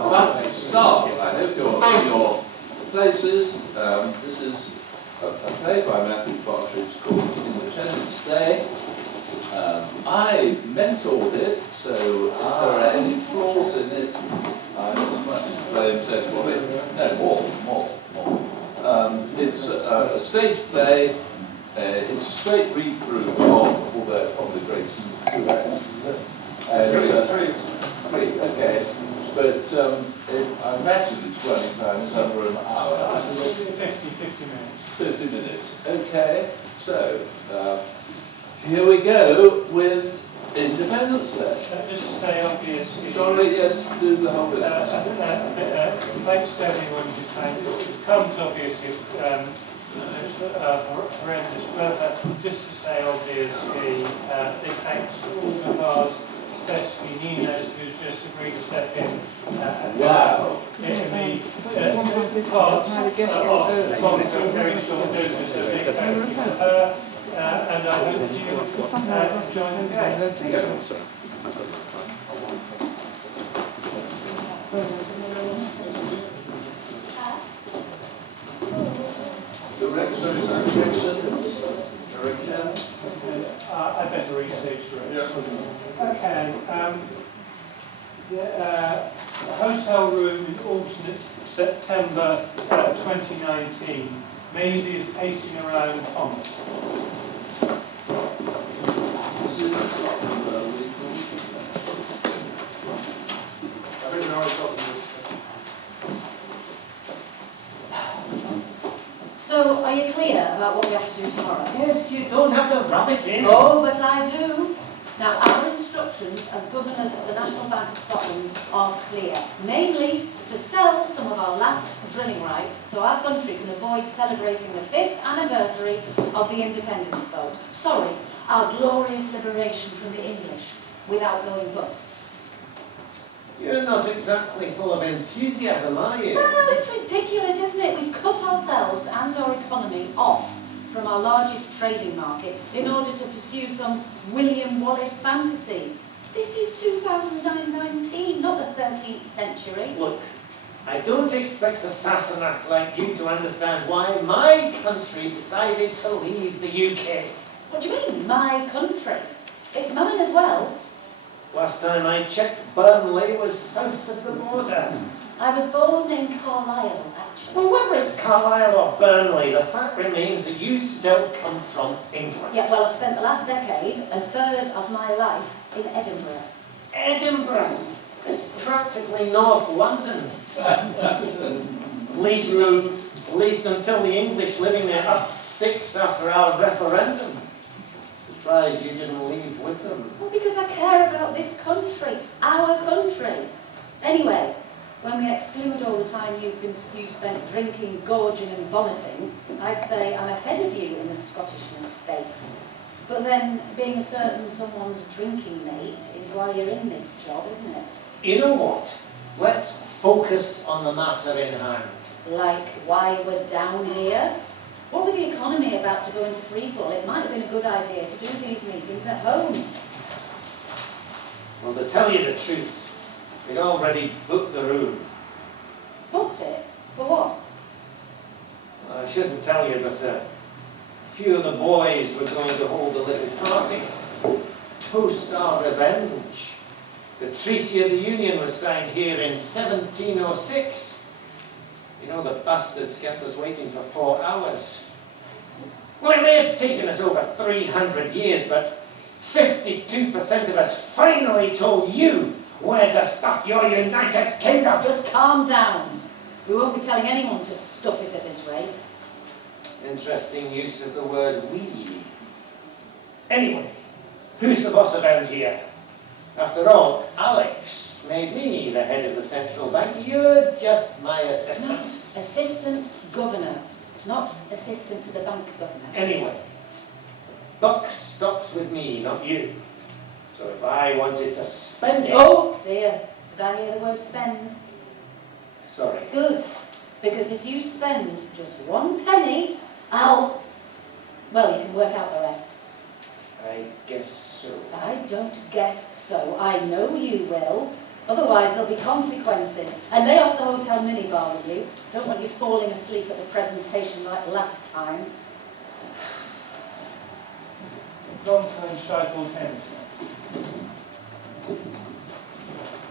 about to start. I hope you're in your places. This is a play by Matthew Partridge called Independence Day. I mentored it, so if there are any flaws in it, I'm as much to blame as anybody. No, more. It's a stage play. It's a straight read-through of, although it probably breaks into 2 acts. Three, okay. But I imagine its running time is under an hour. 50 minutes. 50 minutes, okay. So, here we go with Independence Day. Just to say obviously. Sorry, yes, do the whole business. Thanks to everyone who's kind. It comes obviously horrendous weather. Just to say obviously, big thanks to all the cars, especially Ninaz, who's just agreed to step in. Wow. In the parts of very short notice. A big thank you to her. And I hope you join again. I better restage direction. Okay. The hotel room in alternate September 2019. Maisie is pacing around Thomas. So, are you clear about what we have to do tomorrow? Yes, you don't have to rub it in. Oh, but I do. Now, our instructions as governors of the National Bank of Scotland are clear. Namely, to sell some of our last drilling rights so our country can avoid celebrating the 5th anniversary of the independence vote. Sorry, our glorious liberation from the English, without going bust. You're not exactly full of enthusiasm, are you? Well, it's ridiculous, isn't it? We've cut ourselves and our economy off from our largest trading market in order to pursue some William Wallace fantasy. This is 2019, not the 13th century. Look, I don't expect a Sassenach like you to understand why my country decided to leave the UK. What do you mean, my country? It's mine as well. Last time I checked, Burnley was south of the border. I was born in Carlisle, actually. Well, whether it's Carlisle or Burnley, the fact remains that you still come from England. Yeah, well, I've spent the last decade, a third of my life, in Edinburgh. Edinburgh is practically North London. At least until the English living there upped sticks after our referendum. Surprised you didn't leave with them. Well, because I care about this country, our country. Anyway, when we exclude all the time you spent drinking, gorging and vomiting, I'd say I'm ahead of you in the Scottishness stakes. But then, being a certain someone's drinking mate is why you're in this job, isn't it? You know what? Let's focus on the matter in hand. Like why we're down here? What with the economy about to go into freefall, it might have been a good idea to do these meetings at home. Well, to tell you the truth, we'd already booked the room. Booked it? For what? I shouldn't tell you, but a few of the boys were going to hold a little party. Toast our revenge. The Treaty of the Union was signed here in 1706. You know, the bastards kept us waiting for 4 hours. Well, it may have taken us over 300 years, but 52% of us finally told you where to stuff your United Kingdom. Just calm down. We won't be telling anyone to stuff it at this rate. Interesting use of the word we. Anyway, who's the boss around here? After all, Alex made me the head of the central bank. You're just my assistant. Not assistant governor, not assistant to the bank governor. Anyway, buck stops with me, not you. So if I wanted to spend it... Oh dear, did I hear the word spend? Sorry. Good, because if you spend just 1 penny, well, you can work out the rest. I guess so. I don't guess so. I know you will. Otherwise, there'll be consequences. And lay off the hotel minibar, will you? Don't want you falling asleep at the presentation like last time. Eblonko and Shibullt Henderson.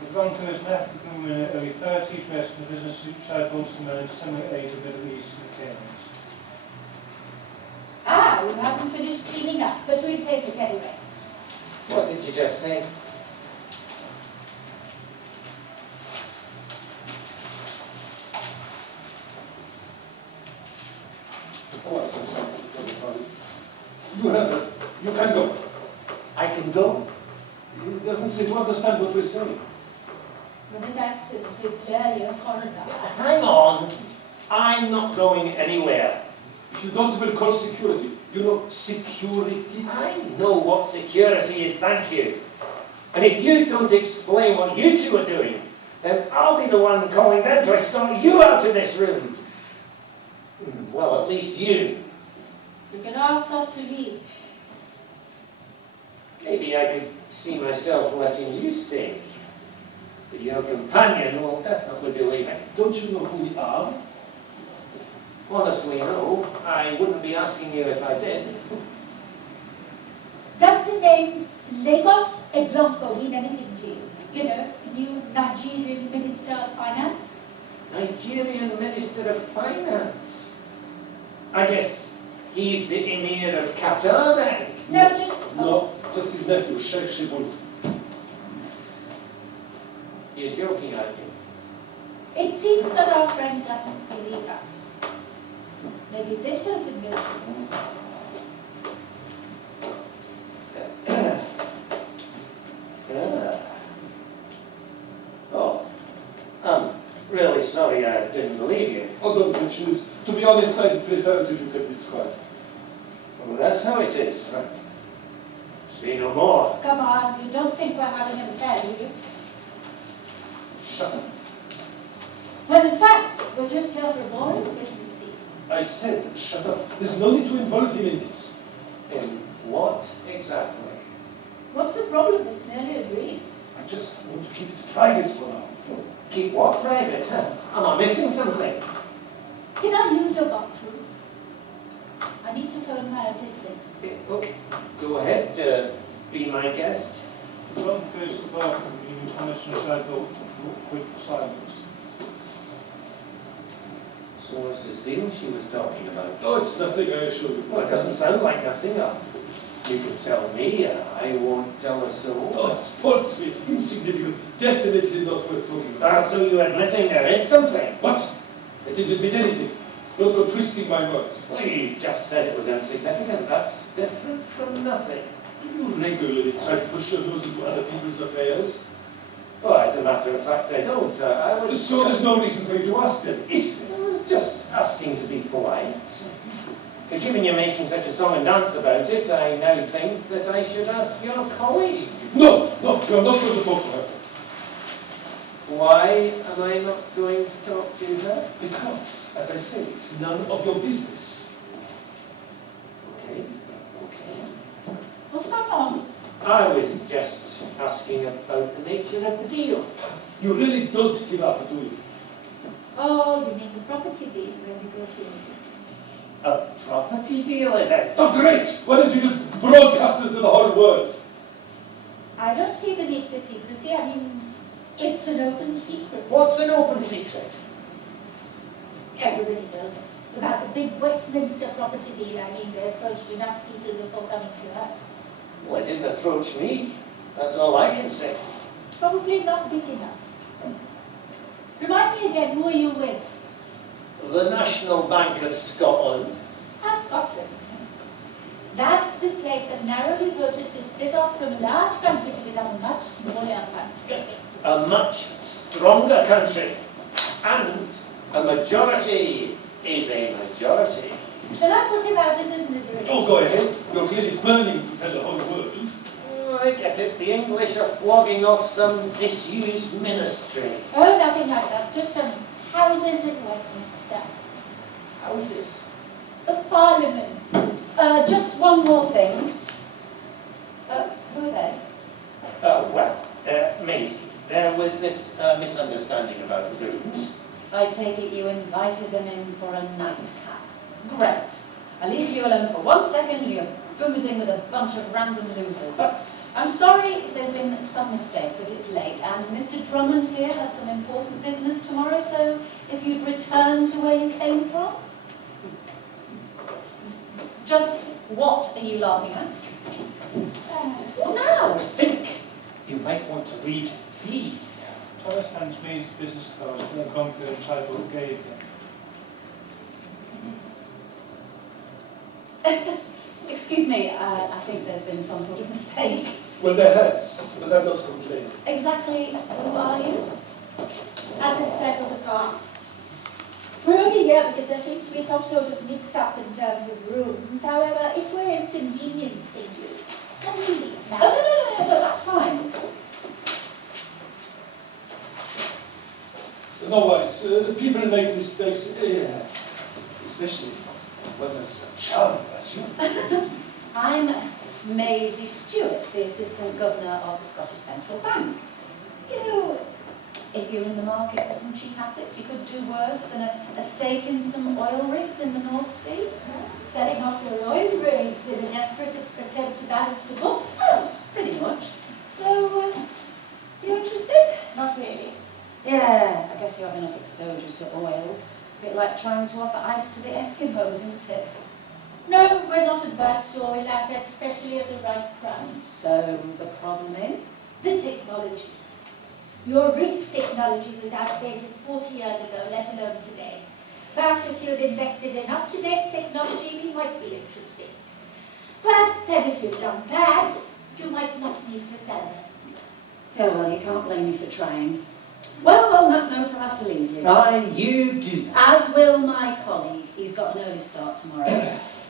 Eblonko is an African woman, early 30, dressed in a business suit. Shibullt a man of similar age of Middle Eastern appearance. Ah, you haven't finished cleaning up, but we'll take it anyway. What did you just say? You heard it. You can go. I can go? He doesn't seem to understand what we're saying. But his accent is clearly a foreigner. Hang on. I'm not going anywhere. If you don't, we'll call security. You know, security. I know what security is, thank you. And if you don't explain what you two are doing, then I'll be the one calling them to escort you out of this room. Well, at least you. You can ask us to leave. Maybe I could see myself letting you stay. But your companion will definitely be leaving. Don't you know who we are? Honestly, no. I wouldn't be asking you if I did. Does the name Lagos Eblonko mean anything to you? You know, the new Nigerian Minister of Finance? Nigerian Minister of Finance? I guess he's the Emir of Qatar then? No, just... No, just his nephew, Sheikh Shibullt. You're joking, aren't you? It seems that our friend doesn't believe us. Maybe this will convince him. Oh, I'm really sorry I didn't believe you. Oh, don't mention it. To be honest, I'd prefer it if you kept this quiet. Well, that's how it is. Say no more. Come on, you don't think we're having an affair, do you? Shut up. Well, in fact, we're just here for a boring business deal. I said, shut up. There's no need to involve him in this. In what exactly? What's the problem? It's merely a dream. I just want to keep it private for now. Keep what private? Am I missing something? Can I use your bathroom? I need to phone my assistant. Oh, go ahead, be my guest. Eblonko goes to the bathroom, leaving Thomas and Shibullt quick silence. So what's this deal she was talking about? Oh, it's nothing, I assure you. Well, it doesn't sound like nothing. You can tell me, I won't tell a soul. Oh, it's paltry, insignificant, definitely not worth talking about. So you're admitting there is something? What? I didn't admit anything. Don't go twisting my words. Well, you just said it was insignificant. That's different from nothing. You regularly try to push your nose into other people's affairs. Well, as a matter of fact, I don't. I was So there's no reason for you to ask them, is there? I was just asking to be polite. But given you're making such a song and dance about it, I now think that I should ask your colleague. No, you're not going to talk to her. Why am I not going to talk to her? Because, as I said, it's none of your business. Okay. What's going on? I was just asking about the nature of the deal. You really don't give up, do you? Oh, you mean the property deal we're negotiating? A property deal, is it? Oh, great! Why don't you just broadcast it to the whole world? I don't see the need for secrecy. I mean, it's an open secret. What's an open secret? Everybody knows about the big Westminster property deal. I mean, they approached enough people before coming to us. Well, it didn't approach me. That's all I can say. Probably not big enough. Remind me again, who are you with? The National Bank of Scotland. Ah, Scotland. That's the place that narrowly voted to split off from a large country to become a much smaller country. A much stronger country. And a majority is a majority. Shall I put him out of his misery? Oh, go ahead. You're clearly burning to tell the whole world. Oh, I get it. The English are flogging off some disused ministry. Oh, nothing like that. Just some houses in Westminster. Houses? Of Parliament. Just one more thing. Who are they? Maisie. They're was this misunderstanding about the rooms? I take it you invited them in for a nightcap. Great. I leave you alone for 1 second, you're boozing with a bunch of random losers. I'm sorry if there's been some mistake, but it's late, and Mr. Drummond here has some important business tomorrow, so if you'd return to where you came from. Just what are you laughing at? What now? I think you might want to read these. Thomas hands me his business cards, Eblonko and Shibullt gave him. Excuse me, I think there's been some sort of mistake. Well, there has, but I'm not complaining. Exactly who are you? As it says on the card. We're only here because there seems to be some sort of mix-up in terms of rooms. However, if we're inconveniencing you, can we leave now? Oh, no, that's fine. No worries, people make mistakes, especially when there's a charming as you. I'm Maisie Stewart, the Assistant Governor of the Scottish Central Bank. You know, if you're in the market for some cheap assets, you could do worse than a stake in some oil rigs in the North Sea. Selling off your oil rigs in a desperate attempt to balance the books? Oh, pretty much. So, you interested? Not really. Yeah, I guess you have enough exposure to oil. A bit like trying to offer ice to the Eskimos, isn't it? No, we're not adverse to oil assets, especially at the right price. So, the problem is? The technology. Your rig's technology was outdated 40 years ago, let alone today. Perhaps if you'd invested in up-to-date technology, we might be interested. But then if you've done that, you might not need to sell them. Yeah, well, you can't blame me for trying. Well, on that note, I'll have to leave you. Aye, you do. As will my colleague. He's got an early start tomorrow.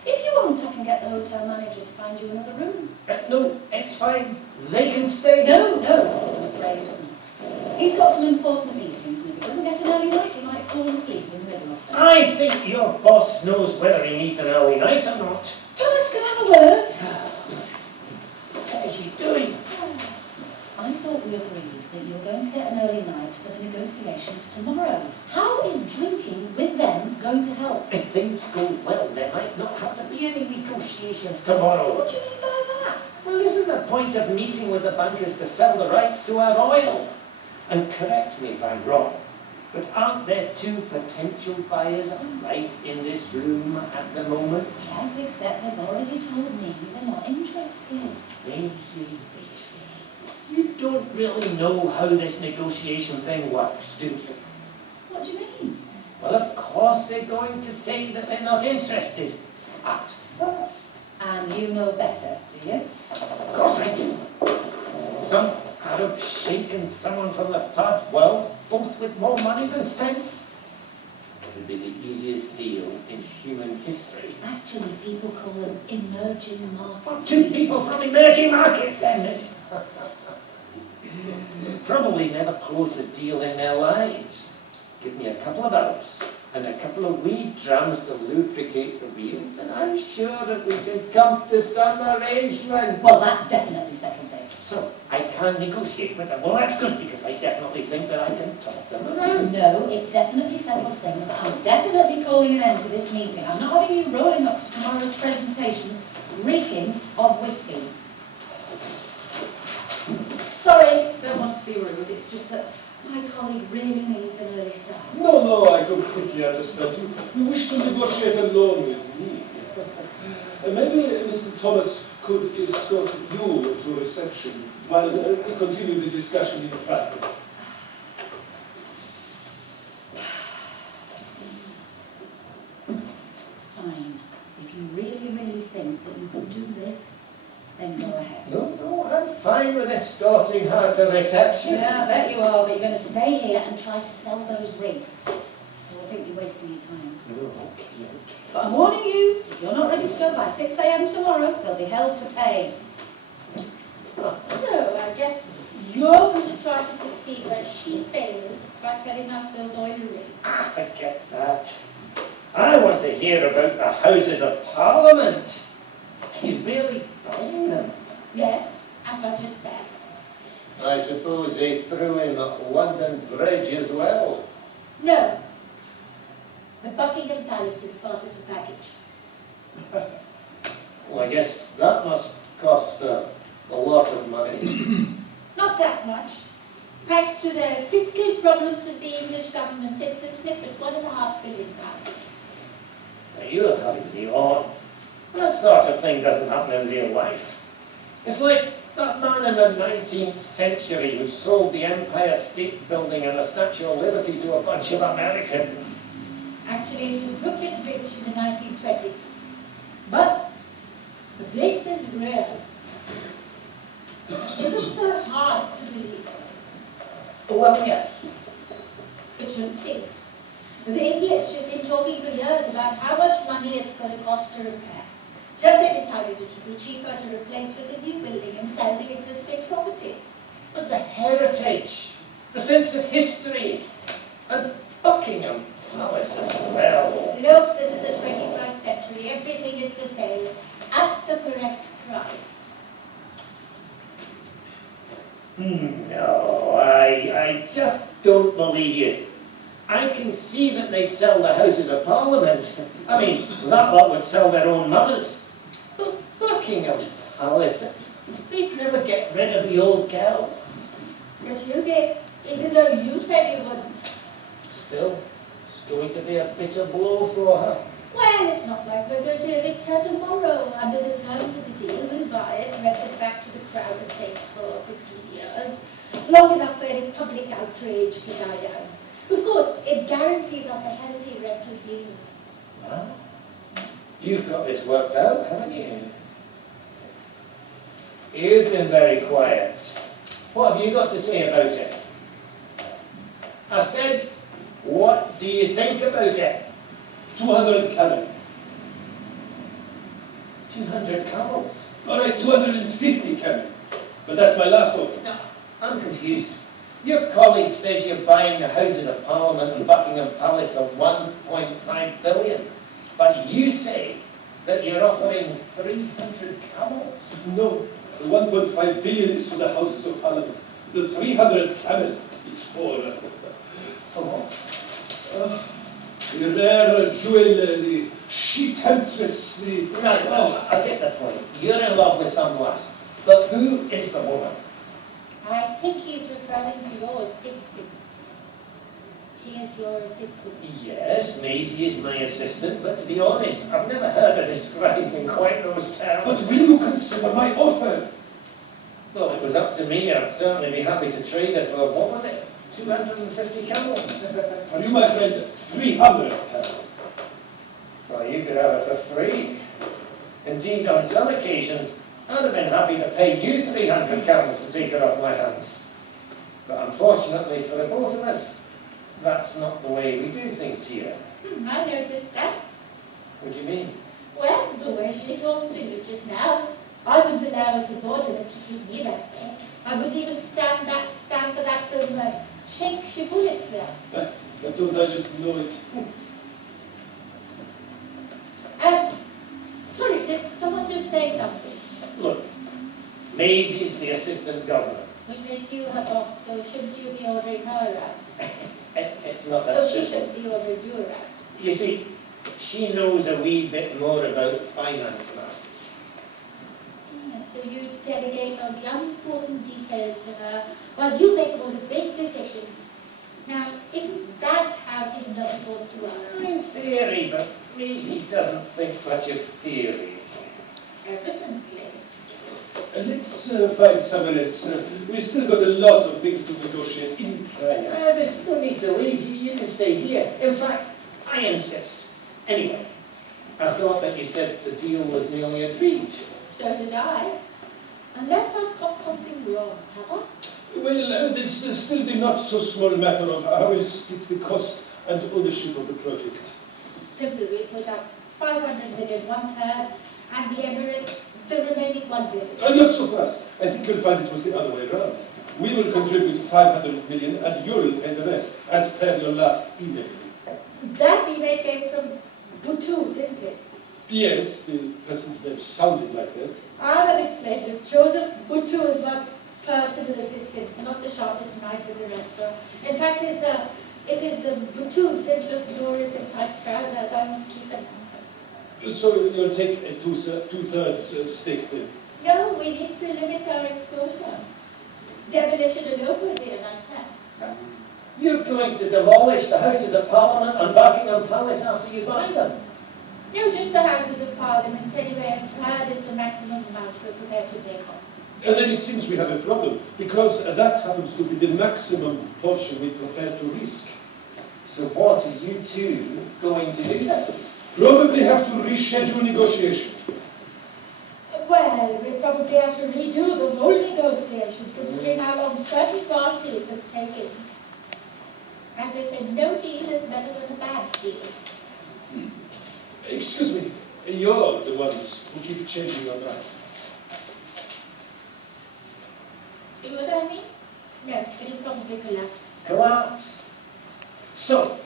If you want, I can get the hotel manager to find you another room. No, it's fine. They can stay. No, I'm afraid it's not. He's got some important meetings, and if he doesn't get an early night, he might fall asleep in the middle of them. I think your boss knows whether he needs an early night or not. Thomas, can I have a word? What is he doing? I thought we agreed that you were going to get an early night for the negotiations tomorrow. How is drinking with them going to help? If things go well, there might not have to be any negotiations tomorrow. What do you mean by that? Well, isn't the point of meeting with the bankers to sell the rights to our oil? And correct me if I'm wrong, but aren't there two potential buyers right in this room at the moment? Yes, except they've already told me they're not interested. Maisie, you don't really know how this negotiation thing works, do you? What do you mean? Well, of course they're going to say that they're not interested at first. And you know better, do you? Of course I do. Some Arab sheikh and someone from the third world, both with more money than sense. It would be the easiest deal in human history. Actually, people call them emerging markets. Well, two people from emerging markets, then it. Probably never closed a deal in their lives. Give me a couple of hours and a couple of wee drums to lubricate the wheels, and I'm sure that we could come to some arrangement. Well, that definitely settles it. So, I can negotiate with them. Well, that's good, because I definitely think that I can talk them around. No, it definitely settles things. I'm definitely calling an end to this meeting. I'm not having you rolling up to tomorrow's presentation reeking of whiskey. Sorry, don't want to be rude. It's just that my colleague really needs an early start. No, I completely understand. You wish to negotiate alone with me. Maybe Mr. Thomas could escort you to reception while we continue the discussion in private. Fine. If you really think that you can do this, then go ahead. No, I'm fine with escorting her to reception. Yeah, I bet you are, but you're going to stay here and try to sell those rigs. You'll think you're wasting your time. Okay. But I'm warning you, if you're not ready to go by 6 a.m. tomorrow, there'll be hell to pay. So, I guess you're going to try to succeed where she failed by selling us those oil rigs. Forget that. I want to hear about the Houses of Parliament. Are you really buying them? Yes, as I just said. I suppose they threw in London Bridge as well. No. The Buckingham Palace is part of the package. Well, I guess that must cost a lot of money. Not that much. Thanks to the fiscal problems of the English government, it's a snip at £1.5 billion. Now, you're having me on. That sort of thing doesn't happen in real life. It's like that man in the 19th century who sold the Empire State Building and the Statue of Liberty to a bunch of Americans. Actually, it was Brooklyn Bridge in the 1920s. But this is real. Isn't so hard to believe. Well, yes. It shouldn't be. The English have been talking for years about how much money it's going to cost to repair. So they decided it would be cheaper to replace with a new building and sell the existing property. But the heritage, the sense of history, and Buckingham Palace as well. Look, this is the 21st century. Everything is for sale at the correct price. No, I just don't believe you. I can see that they'd sell the Houses of Parliament. I mean, that lot would sell their own mothers. But Buckingham Palace, they'd never get rid of the old girl. But you did, even though you said you wouldn't. Still, it's going to be a bitter blow for her. Well, it's not like we're going to evict her tomorrow. Under the terms of the deal, we'll buy it, rent it back to the Crown Estates for 15 years. Long enough for any public outrage to die down. Of course, it guarantees us a healthy rental yield. Well, you've got this worked out, haven't you? You've been very quiet. What have you got to say about it? I said, what do you think about it? 200 cannon. 200 camels. All right, 250 cannon. But that's my last offer. No, I'm confused. Your colleague says you're buying the Houses of Parliament and Buckingham Palace for 1.5 billion. But you say that you're offering 300 camels. No, the 1.5 billion is for the Houses of Parliament. The 300 camels is for what? the rare jewel, the she-temptress, the... Right, well, I get that point. You're in love with some lass. But who is the woman? I think he's referring to your assistant. She is your assistant. Yes, Maisie is my assistant, but to be honest, I've never heard her described in quite those terms. But will you consider my offer? Well, it was up to me. I'd certainly be happy to trade it for, what was it? 250 camels. For you, my friend, 300 camels. Well, you could have it for free. Indeed, on some occasions, I'd have been happy to pay you 300 camels to take it off my hands. But unfortunately for the both of us, that's not the way we do things here. I noticed that. What do you mean? Well, the way she talked to you just now. I wouldn't allow a subordinate to treat me that way. I would even stand for that from Sheikh Shibullt there. But don't I just know it? Sorry, did someone just say something? Look, Maisie's the assistant governor. Which makes you her boss, so shouldn't you be ordering her around? It's not that So she simple. shouldn't be ordering you around. You see, she knows a wee bit more about finance matters. Yeah, so you delegate all the unimportant details to her, while you make all the big decisions. Now, isn't that how things are supposed to work? In theory, but Maisie doesn't think much of theory. Evidently. Let's find somewhere else. We've still got a lot of things to negotiate in private. There's no need to leave. You can stay here. In fact, I insist. Anyway, I thought that you said the deal was nearly agreed. So did I. Unless I've got something wrong, have I? Well, there's still the not-so-small matter of how we'll split the cost and ownership of the project. Simply, we put up 500 million, 1/3, and the Emirates, the remaining 1 billion. Not so fast. I think you'll find it was the other way around. We will contribute 500 million and you'll pay the rest, as per your last email. That email came from Butu, didn't it? Yes, the person's name sounded like that. Ah, that explains it. Joseph Butu is my personal personal assistant, not the sharpest knife in the restaurant. In fact, if his boots didn't look glorious in tight trousers, I won't keep him. So you'll take a two-thirds stick then? No, we need to limit our exposure. Demolition alone would be a nightmare. You're going to demolish the Houses of Parliament and Buckingham Palace after you buy them? No, just the Houses of Parliament. Anyway, a third is the maximum amount we're prepared to take on. And then it seems we have a problem, because that happens to be the maximum portion we're prepared to risk. So what are you two going to do then? Probably have to reschedule negotiation. Well, we probably have to redo the whole negotiations, considering how long certain parties have taken. As I said, no deal is better than a bad deal. Excuse me, you're the ones who keep changing your mind. See what I mean? No, it'll probably collapse. Collapse. So,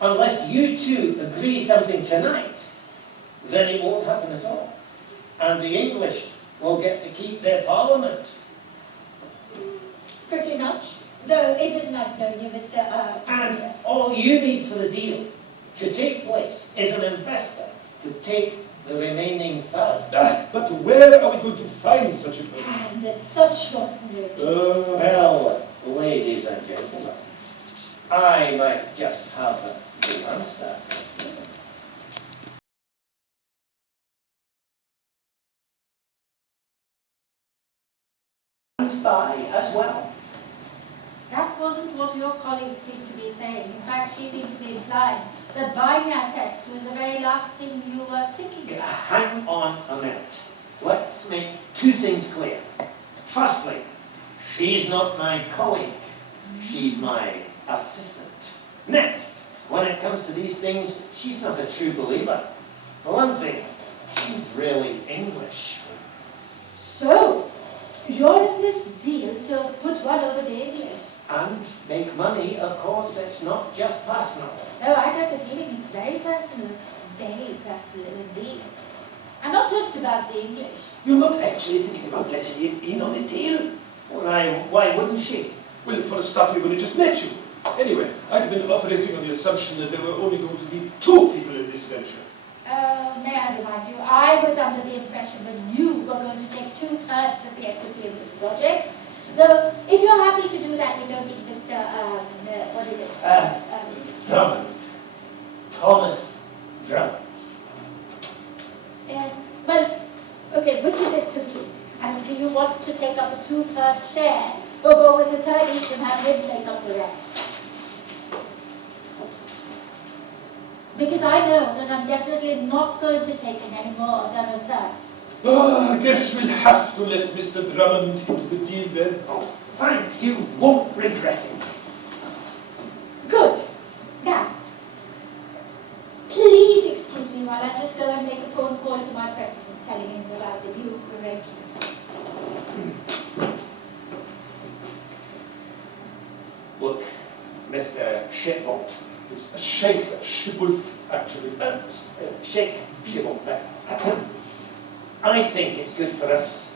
unless you two agree something tonight, then it won't happen at all. And the English will get to keep their parliament. Pretty much. Though it was nice knowing you, Mr. And all you need for the deal to take place is an investor to take the remaining third. But where are we going to find such a person? And at such short notice. Well, ladies and gentlemen, I might just have the answer. And buy as well. That wasn't what your colleague seemed to be saying. In fact, she seemed to be implying that buying assets was the very last thing you were thinking about. Hang on a minute. Let's make two things clear. Firstly, she's not my colleague. She's my assistant. Next, when it comes to these things, she's not a true believer. For one thing, she's really English. So, you're in this deal to put one over the English. And make money, of course, it's not just personal. No, I get the feeling it's very personal indeed. And not just about the English. You're not actually thinking about letting him in on the deal? Why wouldn't she? Well, for a start, we've only just met you. Anyway, I'd been operating on the assumption that there were only going to be two people in this venture. May I remind you, I was under the impression that you were going to take 2/3 of the equity in this project. Though, if you're happy to do that, we don't need Mr. What is it? Drummond. Thomas Drummond. Well, okay, which is it to be? I mean, do you want to take up a 2/3 share, or go with a third each and have him make up the rest? Because I know that I'm definitely not going to take in any more than a third. Oh, I guess we'll have to let Mr. Drummond into the deal then. Oh, thanks, you won't regret it. Good. Now, please excuse me while I just go and make a phone call to my president telling him about the new arrangements. Look, Mr. Shibullt. It's a Sheikh Shibullt, actually. Sheikh Shibullt. I think it's good for us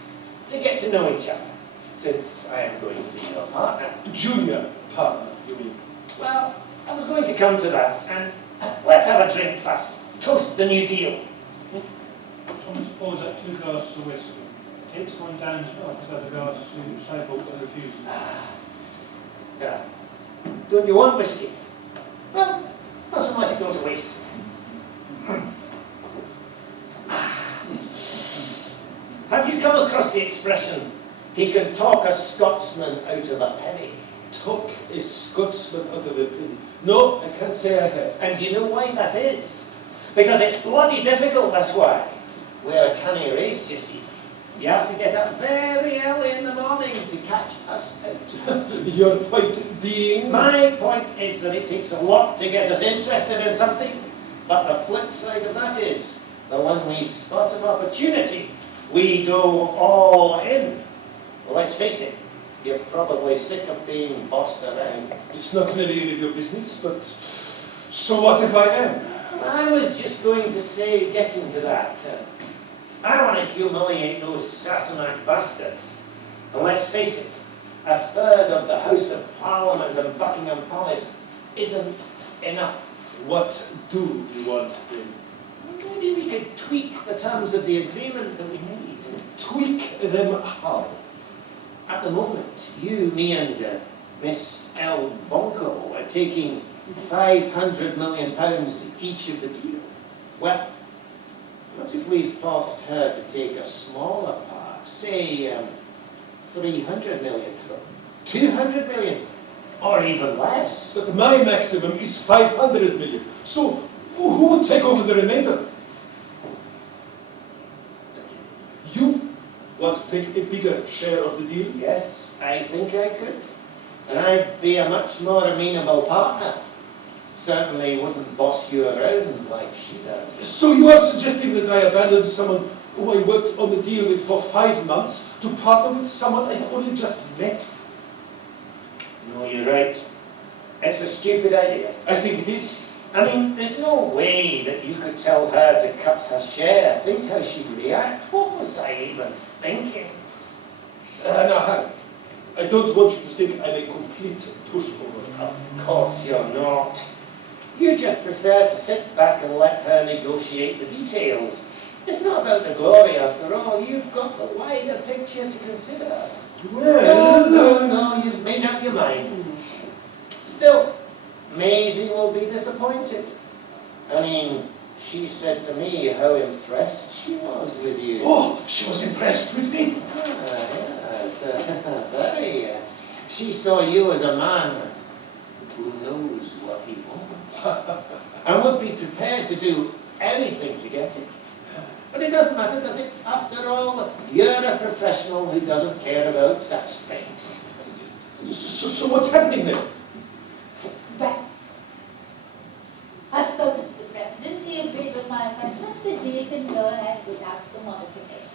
to get to know each other, since I am going to be your partner. Junior partner, you mean? Well, I was going to come to that, and let's have a drink first. Toast the new deal. Thomas pours out 2 glasses of whiskey. Takes one down to offers other glass to Shibullt and refuses. Don't you want whiskey? Well, mustn't let it go to waste. Have you come across the expression, he can talk a Scotsman out of a penny? Talk a Scotsman out of a penny. No, I can't say I have. And do you know why that is? Because it's bloody difficult, that's why. We're a canny race, you see. You have to get up very early in the morning to catch us out. Your point being? My point is that it takes a lot to get us interested in something, but the flip side of that is, that when we spot an opportunity, we go all in. Well, let's face it, you're probably sick of being bossed around. It's not really any of your business, but so what if I am? I was just going to say, getting to that, I want to humiliate those Sassenach bastards. And let's face it, a third of the House of Parliament and Buckingham Palace isn't enough. What do you want then? Maybe we could tweak the terms of the agreement that we made. Tweak them how? At the moment, you, me and Miss Eblonko are taking £500 million each of the deal. Well, what if we forced her to take a smaller part, say 300 million, 200 million, or even less? But my maximum is 500 million. So who would take over the remainder? You want to take a bigger share of the deal? Yes, I think I could. And I'd be a much more amenable partner. Certainly wouldn't boss you around like she does. So you are suggesting that I abandon someone who I worked on the deal with for 5 months to partner with someone I've only just met? No, you're right. It's a stupid idea. I think it is. I mean, there's no way that you could tell her to cut her share. Think how she'd react. What was I even thinking? Now, Harry, I don't want you to think I'm a complete pushover. Of course you're not. You just prefer to sit back and let her negotiate the details. It's not about the glory after all. You've got the wider picture to consider. Well... No, you've made up your mind. Still, Maisie will be disappointed. I mean, she said to me how impressed she was with you. Oh, she was impressed with me? Yes, very. She saw you as a man who knows what he wants and would be prepared to do anything to get it. But it doesn't matter, does it? After all, you're a professional who doesn't care about such things. So what's happening then? Well, I've spoken to the President. He agreed with my assessment. The deal can go ahead without the modifications.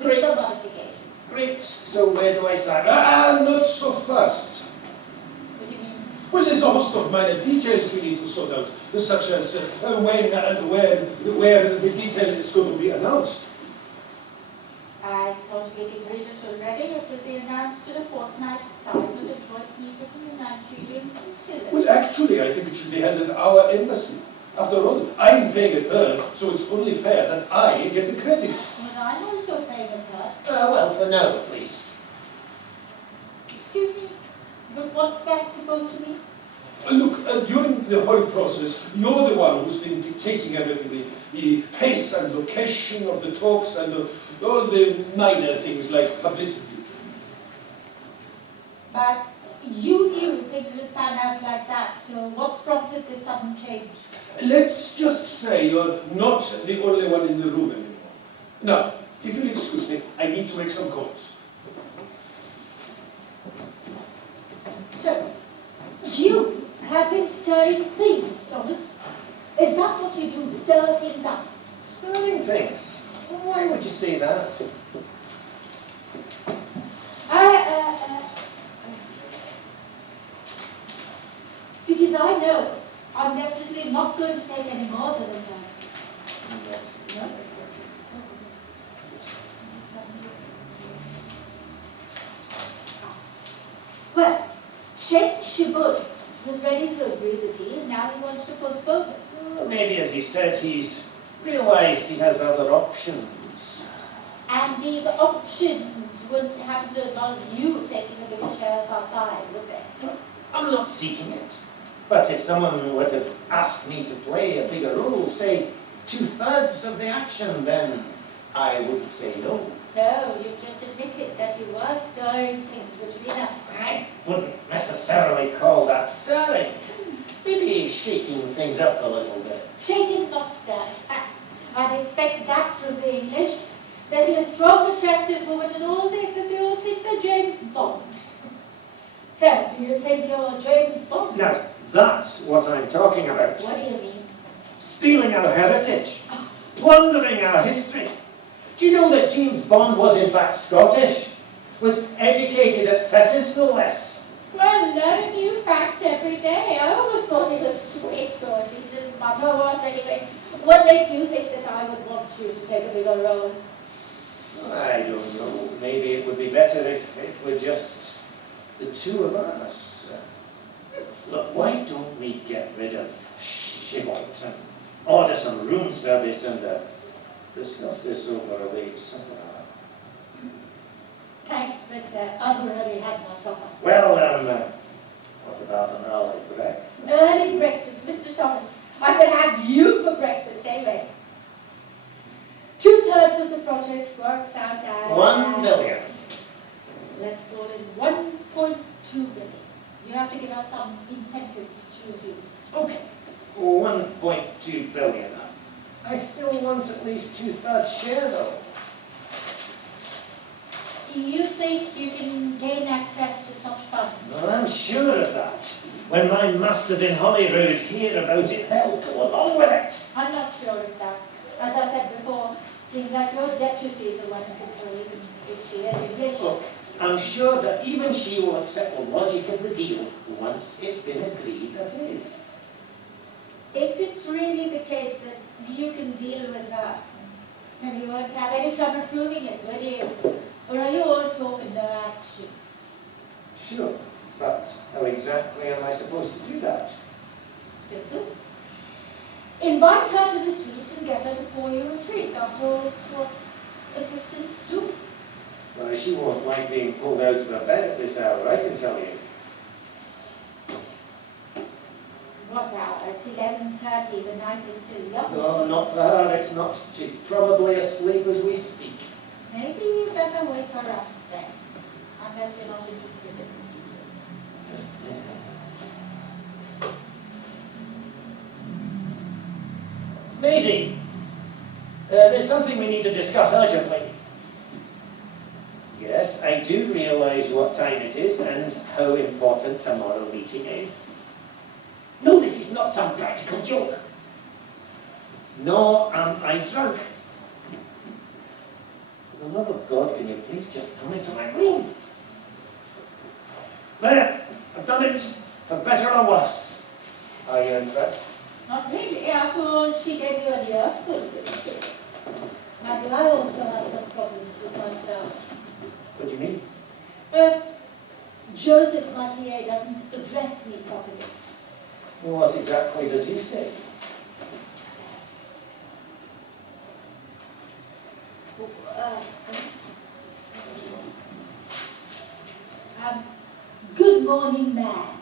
Great. With the modifications. Great. So where do I sign? Not so fast. What do you mean? Well, there's a host of minor details we need to sort out, such as when and where the detail is going to be announced. I thought we'd agreed it already. It will be announced in a fortnight's time at a joint meeting in the Nigerian consulate. Well, actually, I think it should be held at our embassy. After all, I'm paying a third, so it's only fair that I get the credit. But I'm also paying a third. Well, for now at least. Excuse me, but what's that supposed to mean? Look, during the whole process, you're the one who's been dictating everything, the pace and location of the talks and all the minor things like publicity. But you knew things would pan out like that, so what's prompted this sudden change? Let's just say you're not the only one in the room anymore. Now, if you'll excuse me, I need to make some calls. So, you have been stirring things, Thomas. Is that what you do, stir things up? Stirring things? Why would you say that? Because I know I'm definitely not going to take any more than this. No? Well, Sheikh Shibullt was ready to agree the deal, and now he wants to postpone it. Well, maybe, as he said, he's realised he has other options. And these options wouldn't happen to involve you taking a bigger share of our pie, would they? I'm not seeking it. But if someone were to ask me to play a bigger role, say 2/3 of the action, then I would say no. No, you've just admitted that you were stirring things between us. I wouldn't necessarily call that stirring. Maybe shaking things up a little bit. Shaken, not stirred. I'd expect that from the English. They see a strong, attractive woman and all they all think they're James Bond. So, do you think you're James Bond? Now, that's what I'm talking about. What do you mean? Stealing our heritage. Plundering our history. Do you know that James Bond was in fact Scottish? Was educated at Fettes, no less. Well, learn a new fact every day. I always thought he was Swiss, or at least his mother was anyway. What makes you think that I would want you to take a bigger role? I don't know. Maybe it would be better if it were just the two of us. Look, why don't we get rid of Shibullt and order some room service and discuss this over a late supper? Thanks, but I've already had my supper. Well, what about an early break? Early breakfast, Mr. Thomas. I could have you for breakfast anyway. 2/3 of the project works out as... 1 million. Let's call it 1.2 billion. You have to give us some incentive to choose you. Okay, 1.2 billion. I still want at least 2/3 share though. You think you can gain access to such funds? Well, I'm sure of that. When my masters in Holyrood hear about it, they'll go along with it. I'm not sure of that. As I said before, seems like your deputy is the one who can even if she is English. Look, I'm sure that even she will accept the logic of the deal once it's been agreed that is. If it's really the case that you can deal with her, then you won't have any trouble proving it, will you? Or are you all talk and no action? Sure, but how exactly am I supposed to do that? Simple. Invite her to the suite and get her to pour you a drink. After all, it's what assistants do. Well, she won't like being pulled out of her bed at this hour, I can tell you. What hour? It's 11:30. The night is too young. No, not for her, it's not. She's probably asleep as we speak. Maybe you better wake her up then, unless you're not interested in it. Maisie, there's something we need to discuss urgently. Yes, I do realise what time it is and how important tomorrow meeting is. No, this is not some practical joke. Nor am I drunk. For the love of God, can you please just come into my room? There, I've done it, for better or worse. Are you impressed? Not really. I thought she gave you an earful, didn't she? Maybe I also have some problems with my staff. What do you mean? Joseph, my PA, doesn't address me properly. What exactly does he say? Good morning, man.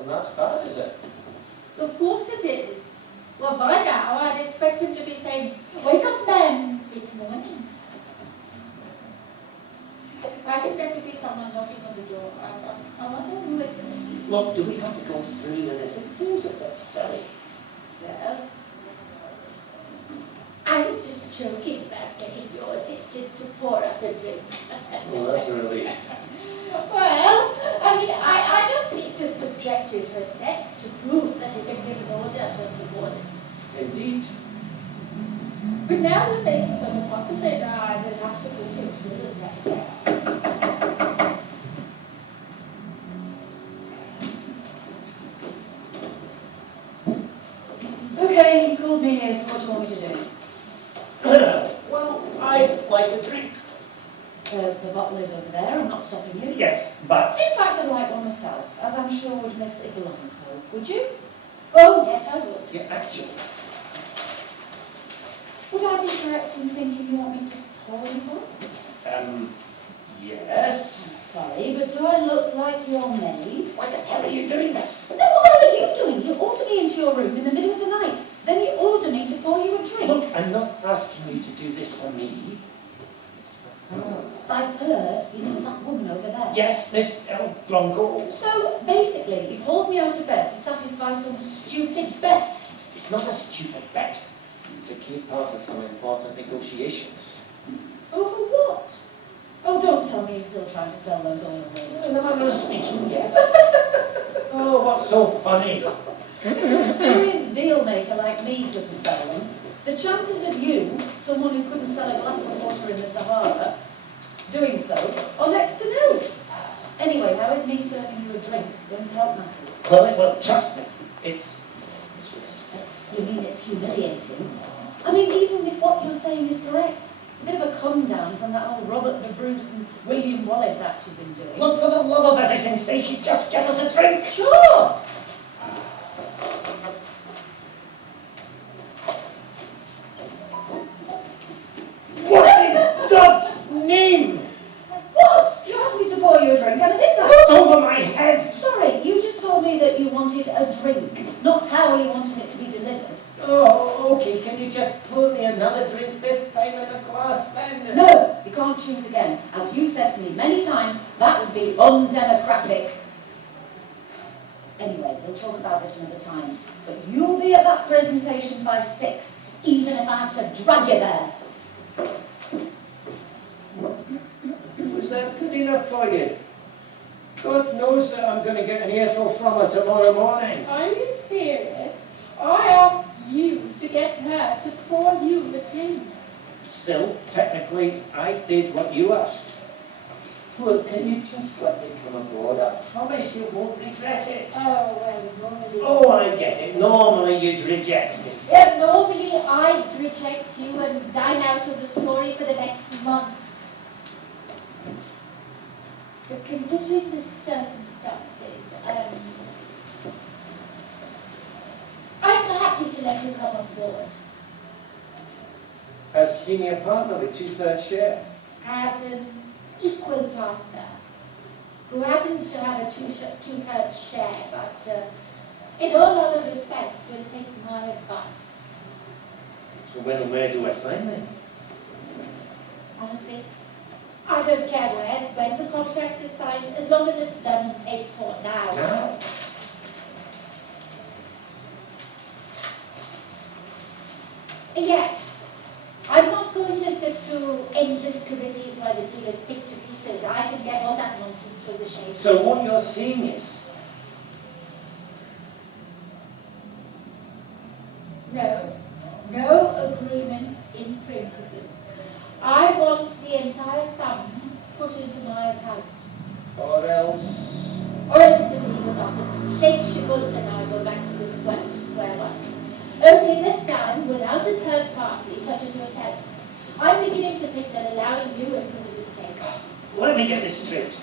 And that's bad, is it? Of course it is. Well, by now, I'd expect him to be saying, wake up, man, it's morning. I think there could be someone knocking on the door. I wonder who it could be. Look, do we have to go through with this? It seems a bit silly. Well, I was just joking about getting your assistant to pour us a drink. Well, that's a relief. Well, I mean, I don't need to subject you to a test to prove that you can give an order to a subordinate. Indeed. But now you're making such a fuss of it, I will have to put you through that test. Okay, you called me here, so what do you want me to do? Well, I'd like a drink. The bottle is over there, I'm not stopping you. Yes, but... In fact, I'd like one myself, as I'm sure would Miss Eblonko. Would you? Oh, yes, I would. Yeah, actually. Would I be correct in thinking you want me to pour you one? Yes. I'm sorry, but do I look like your maid? Why the hell are you doing this? No, what the hell are you doing? You order me into your room in the middle of the night. Then you order me to pour you a drink. Look, I'm not asking you to do this for me. It's for her. I heard you know that woman over there. Yes, Miss Eblonko. So, basically, you've hauled me out of bed to satisfy some stupid bet. It's not a stupid bet. It's a key part of some important negotiations. Over what? Oh, don't tell me he's still trying to sell those oil rigs. In the manner of speaking, yes. Oh, what's so funny? If an experienced deal maker like me couldn't sell them, the chances of you, someone who couldn't sell a glass of water in the Sahara, doing so, are next to nil. Anyway, how is me serving you a drink going to help matters? Well, trust me. It's respect. You mean it's humiliating? I mean, even if what you're saying is correct, It's a bit of a come down from that old Robert the Bruce and William Wallace act you've been doing. Look, for the love of everything's sake, you just get us a drink. Sure! What in God's name? What? You asked me to pour you a drink and I did that. What's over my head? Sorry, you just told me that you wanted a drink, not how you wanted it to be delivered. Oh, okay, can you just pour me another drink this time in a glass then? No, you can't choose again. As you said to me many times, that would be undemocratic. Anyway, we'll talk about this another time. But you'll be at that presentation by 6, even if I have to drag you there. Was that good enough for you? God knows that I'm going to get an earful from her tomorrow morning. Are you serious? I asked you to get her to pour you the drink. Still, technically, I did what you asked. Look, can you just let me come aboard? I promise you won't regret it. Oh, well, normally... Oh, I get it. Normally you'd reject me. Yeah, normally I'd reject you and dine out of the story for the next month. But considering the circumstances, I'm happy to let you come on board. As senior partner with 2/3 share. As an equal partner, who happens to have a 2/3 share, but in all other respects will take my advice. So when and where do I sign then? Honestly, I don't care when the contract is signed, as long as it's done and paid for now. Now? Yes. I'm not going to sit through endless committees while the deal is picked to pieces. I can get all that nonsense through the shade. So what you're saying is, No agreements in principle. I want the entire sum put into my account. or else... Or else the deal is offered. Sheikh Shibullt and I go back to square one. Only this time without a third party such as yourself. I'm beginning to think that allowing you in was a mistake. Let me get this straight.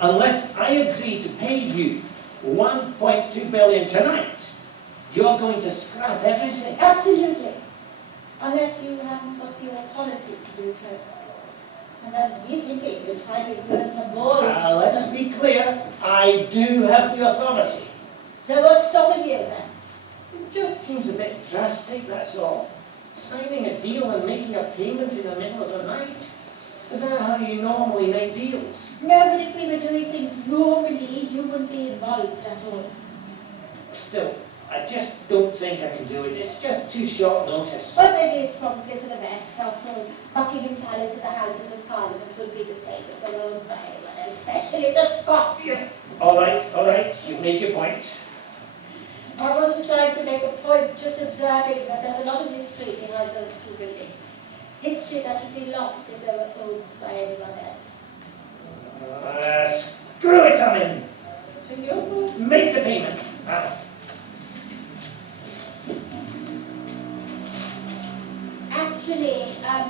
Unless I agree to pay you 1.2 billion tonight, you're going to scrap everything. Absolutely. Unless you haven't got the authority to do so. And that was me thinking you'd finally burn some balls. Let's be clear, I do have the authority. So what's stopping you then? It just seems a bit drastic, that's all. Signing a deal and making a payment in the middle of the night. Is that how you normally make deals? No, but if we were doing things normally, you wouldn't be involved at all. Still, I just don't think I can do it. It's just too short notice. But maybe it's probably for the best. After all, Buckingham Palace and the Houses of Parliament would be the same as their own by anyone, especially the Scots. All right, you've made your point. I wasn't trying to make a point, just observing that there's a lot of history behind those two buildings. History that would be lost if they were owned by anyone else. Screw it, I'm in. So you Make the payment. actually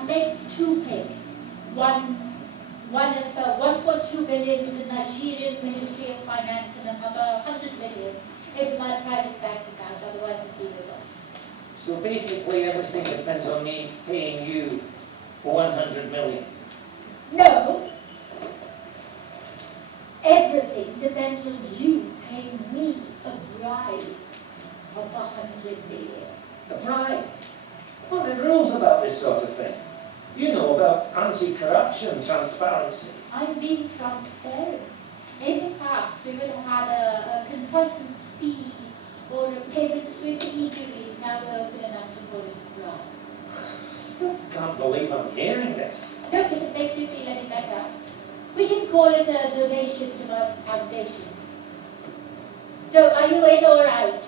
make two payments. One of 1.2 billion to the Nigerian Ministry of Finance and another 100 million into my private bank account, otherwise the deal is off. So basically everything depends on me paying you 100 million. No. Everything depends on you paying me a bribe of 100 million. A bribe? What are the rules about this sort of thing? You know about anti-corruption, transparency. I'm being transparent. In the past, we would have had a consultant's fee or a payment to intermediaries. Now we're open enough to call it a bribe. I still can't believe I'm hearing this. Look, if it makes you feel any better, we can call it a donation to our foundation. So, are you in or out?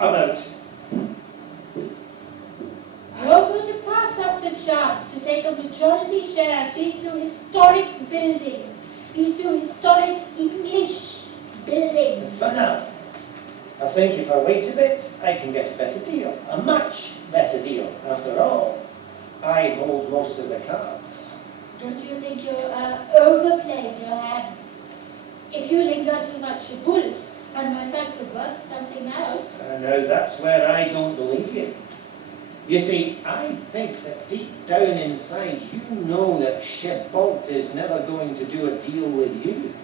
I'm out. You're going to pass up the chance to take a majority share of these two historic buildings, these two historic English buildings. For now. I think if I wait a bit, I can get a better deal. A much better deal, after all. I hold most of the cards. Don't you think you're overplaying your hand? If you linger too much, Shibullt and myself could work something out. Now that's where I don't believe you. You see, I think that deep down inside you know that Shibullt is never going to do a deal with you.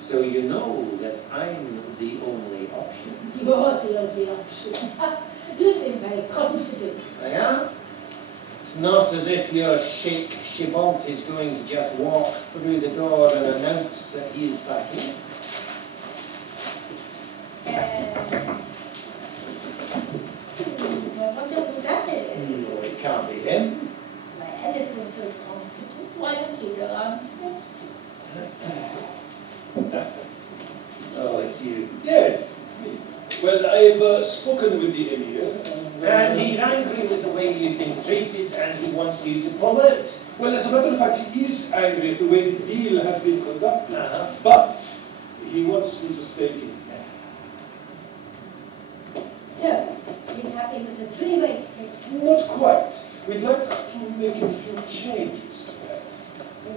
So you know that I'm the only option. You're the only option. You seem very confident. I am. It's not as if your Sheikh Shibullt is going to just walk through the door and announce that he's back in. I wonder who that is. No, it can't be him. Well, if you're so confident, why don't you go answer it? Oh, it's you. Yes, it's me. Well, I've spoken with the Emir. And he's angry with the way you've been treated and he wants you to pull out. Well, as a matter of fact, he is angry at the way the deal has been conducted. Uh-huh. But he wants me to stay in. So, he's happy with the three-way split. Not quite. We'd like to make a few changes to that.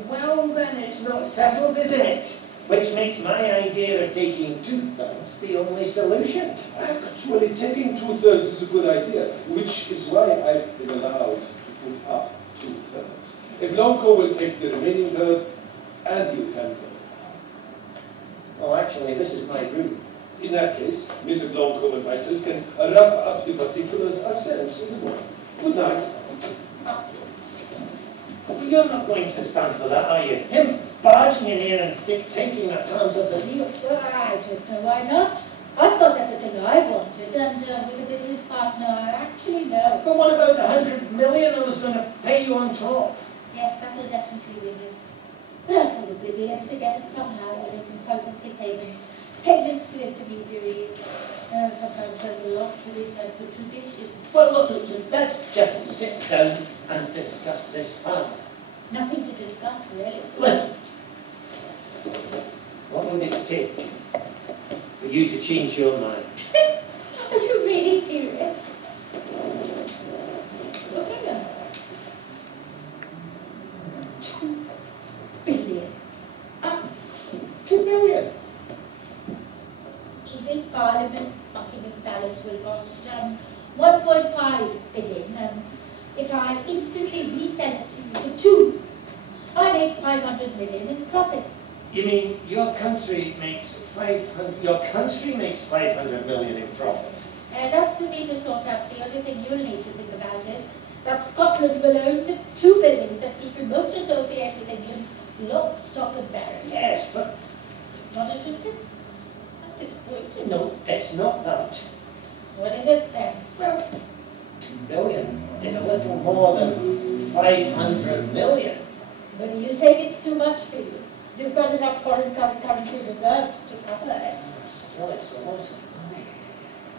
Well, then it's not settled, is it? Which makes my idea of taking 2/3 the only solution. Actually, taking 2/3 is a good idea, which is why I've been allowed to put up 2/3. Eblonko will take the remaining third, and you can go. Well, actually, this is my room. In that case, Miss Eblonko and myself can wrap up the particulars ourselves in the morning. Good night. Well, you're not going to stand for that, are you? Him barging in here and dictating the terms of the deal. Well, I don't know why not. I've got everything I wanted, and with a business partner, I actually know. But what about the 100 million I was going to pay you on top? Yes, that will definitely be missed. But I'll probably be able to get it somehow, consultancy payments, payments to intermediaries. Sometimes there's a lot to be said for tradition. Well, look, let's just sit down and discuss this further. Nothing to discuss, really. Listen, what would it take for you to change your mind? Are you really serious? Look at them. 2 billion. 2 million? Easy. Parliament, Buckingham Palace will cost 1.5 billion. If I instantly resell it to you for 2, I make 500 million in profit. You mean your country makes 500 million in profit? That's for me to sort out. The only thing you'll need to think about is that Scotland will own the 2 buildings that people most associate with England, lock, stock and barrel. Yes, but Not interested? I'm disappointed. no, it's not that. What is it then? Well, 2 billion is a little more than 500 million. But you say it's too much for you. You've got enough foreign currency reserves to cover it. Still, it's a lot of money.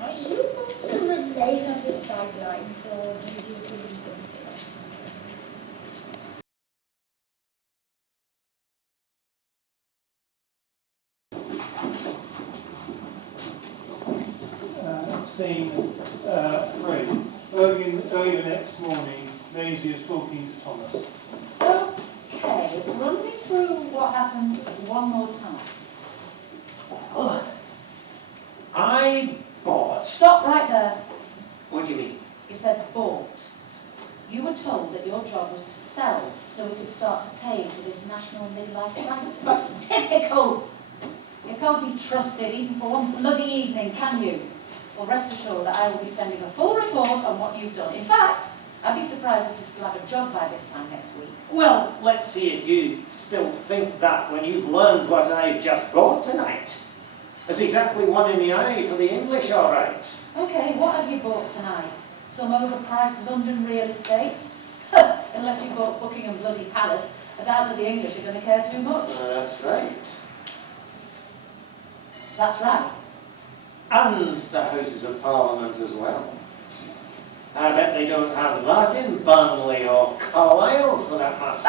Are you going to remain on the sidelines, or do you believe in this? Scene 3. Early the next morning, Maisie is talking to Thomas. Okay, run me through what happened one more time. Well, I bought... Stop right there. What do you mean? You said bought. You were told that your job was to sell so we could start to pay for this national midlife crisis. Typical! You can't be trusted even for one bloody evening, can you? Well, rest assured that I will be sending a full report on what you've done. In fact, I'd be surprised if you still have a job by this time next week. Well, let's see if you still think that when you've learned what I've just bought tonight. It's exactly 1 in the eye for the English, all right. Okay, what have you bought tonight? Some overpriced London real estate? Unless you bought Buckingham bloody Palace, I doubt that the English are going to care too much. That's right. That's right. And the Houses of Parliament as well. I bet they don't have that in Burnley or Carlisle, for that matter.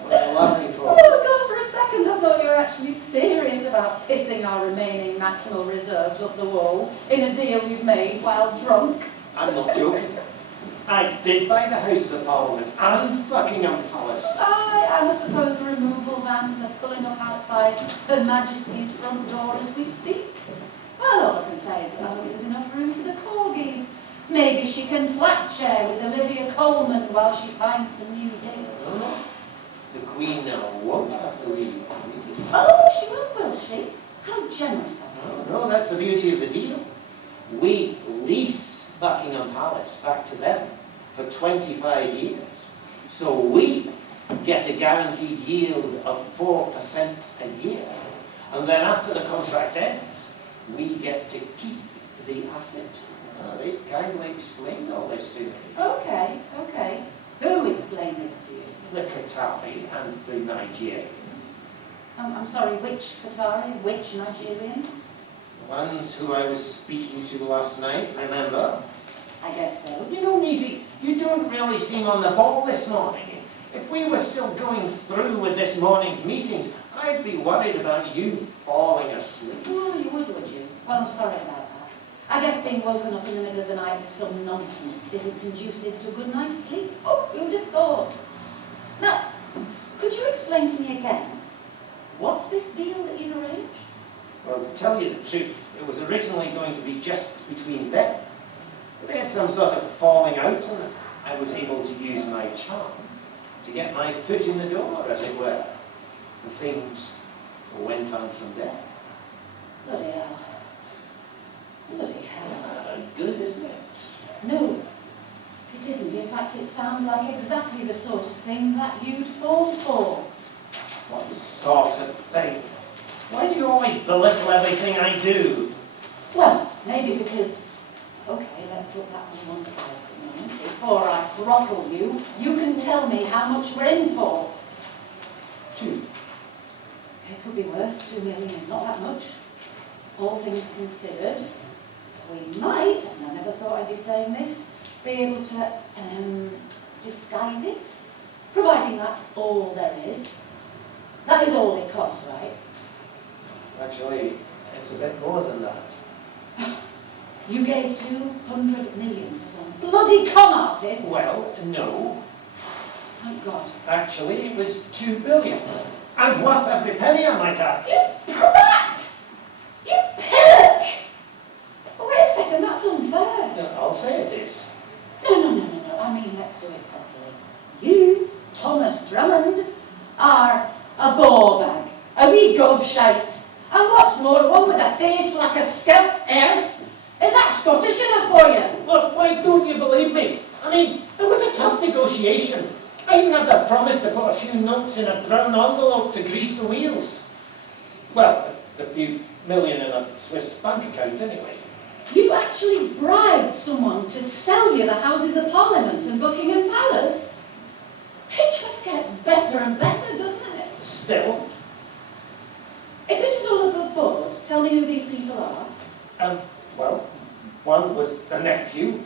What are you laughing for? Oh God, for a second I thought you were actually serious about pissing our remaining national reserves up the wall in a deal you've made while drunk? I'm not joking. I did buy the Houses of Parliament and Buckingham Palace. Aye, and I suppose the removal vans are pulling up outside Her Majesty's front door as we speak. Well, all I can say is that I hope there's enough room for the corgis. Maybe she can flat share with Olivia Coleman while she finds some new digs. Oh, the Queen won't have to leave. Oh, she won't, will she? How generous of her. No, that's the beauty of the deal. We lease Buckingham Palace back to them for 25 years. So we get a guaranteed yield of 4% a year. And then after the contract ends, we get to keep the asset. They kindly explained all this to me. Okay, okay. Who explained this to you? The Qatari and the Nigerian. I'm sorry, which Qatari, which Nigerian? The ones who I was speaking to last night, remember? I guess so. You know, Maisie, you don't really seem on the ball this morning. If we were still going through with this morning's meetings, I'd be worried about you falling asleep. Oh, you would you? Well, I'm sorry about that. I guess being woken up in the middle of the night with some nonsense isn't conducive to a good night's sleep. Oh, who'd have thought? Now, could you explain to me again, what's this deal that you've arranged? Well, to tell you the truth, it was originally going to be just between them. But they had some sort of falling out, and I was able to use my charm to get my foot in the door, as it were. And things went on from there. Bloody hell. Bloody hell. Good, isn't it? No, it isn't. In fact, it sounds like exactly the sort of thing that you'd fall for. What sort of thing? Why do you always belittle everything I do? Well, maybe because... Okay, let's put that on one side for a moment. Before I throttle you, you can tell me how much we're in for. 2. It could be worse. 2 million is not that much. All things considered, we might, and I never thought I'd be saying this, be able to disguise it, providing that's all there is. That is all it costs, right? Actually, it's a bit more than that. You gave 200 million to some bloody con artists. Well, no. Thank God. Actually, it was 2 billion. And worth every penny, I might add. You brat! You pillock! Oh, wait a second, that's unfair. No, I'll say it is. No. I mean, let's do it properly. You, Thomas Drummond, are a ball bag, a wee gobshite, and what's more, one with a face like a scalped heiress. Is that Scottish enough for you? Look, why don't you believe me? I mean, it was a tough negotiation. I even had to promise to put a few notes in a brown envelope to grease the wheels. Well, a few million in a Swiss bank account anyway. You actually bribed someone to sell you the Houses of Parliament and Buckingham Palace? It just gets better and better, doesn't it? Still, If this is all above board, tell me who these people are. well, one was a nephew,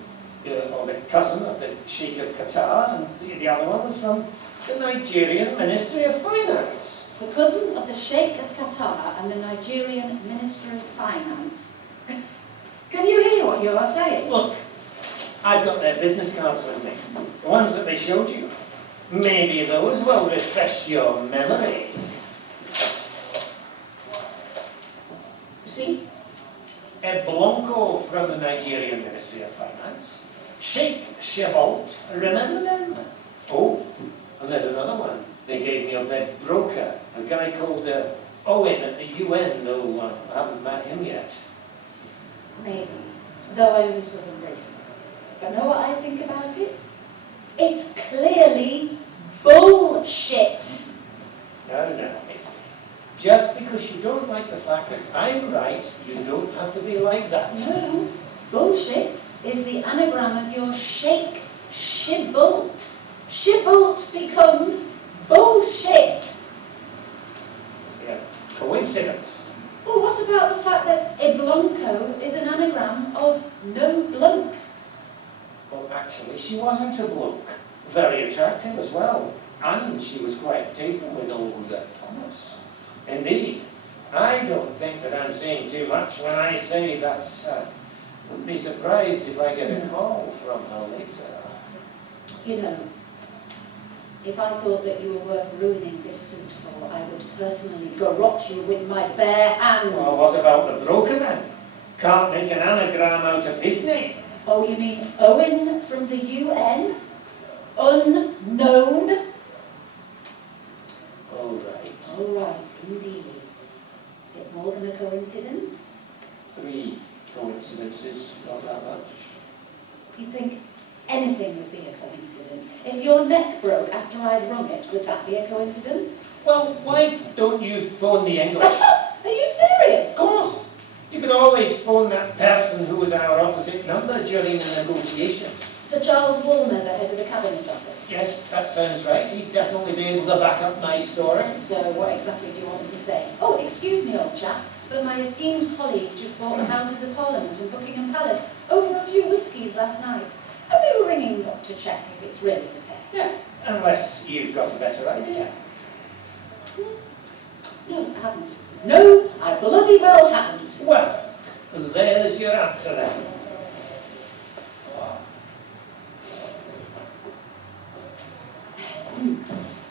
or the cousin of the Sheikh of Qatar, and the other one was from the Nigerian Ministry of Finance. The cousin of the Sheikh of Qatar and the Nigerian Minister of Finance. Can you hear what you are saying? Look, I've got their business cards with me. The ones that they showed you. Maybe those will refresh your memory. See? Eblonko from the Nigerian Ministry of Finance. Sheikh Shibullt, remember them? Oh, and there's another one they gave me of their broker, a guy called Owen at the UN, though I haven't met him yet. Maybe, though I only saw them briefly. But know what I think about it? It's clearly bullshit. No, Maisie. Just because you don't like the fact that I'm right, you don't have to be like that. No, bullshit is the anagram of your Sheikh Shibullt. Shibullt becomes bullshit. It's a coincidence. Well, what about the fact that Eblonko is an anagram of no bloke? Well, actually, she wasn't a bloke. Very attractive as well. And she was quite taken with old Thomas. Indeed, I don't think that I'm saying too much when I say that wouldn't be surprised if I get a call from her later. You know, if I thought that you were worth ruining this suit for, I would personally garrote you with my bare hands. Well, what about the broker then? Can't make an anagram out of his name. Oh, you mean Owen from the UN? Unknown? All right. All right, indeed. Bit more than a coincidence? 3 coincidences, not that much. You'd think anything would be a coincidence. If your neck broke after I'd wrung it, would that be a coincidence? Well, why don't you phone the English? Are you serious? Of course. You could always phone that person who was our opposite number during the negotiations. Sir Charles Woolmer, the head of the Cabinet Office. Yes, that sounds right. He'd definitely be able to back up my story. So what exactly do you want me to say? Oh, excuse me, old chap, but my esteemed colleague just bought the Houses of Parliament and Buckingham Palace over a few whiskies last night. And we were ringing up to check if it's really for sale. Yeah, unless you've got a better idea. No, I haven't. No, I bloody well haven't. Well, there's your answer then.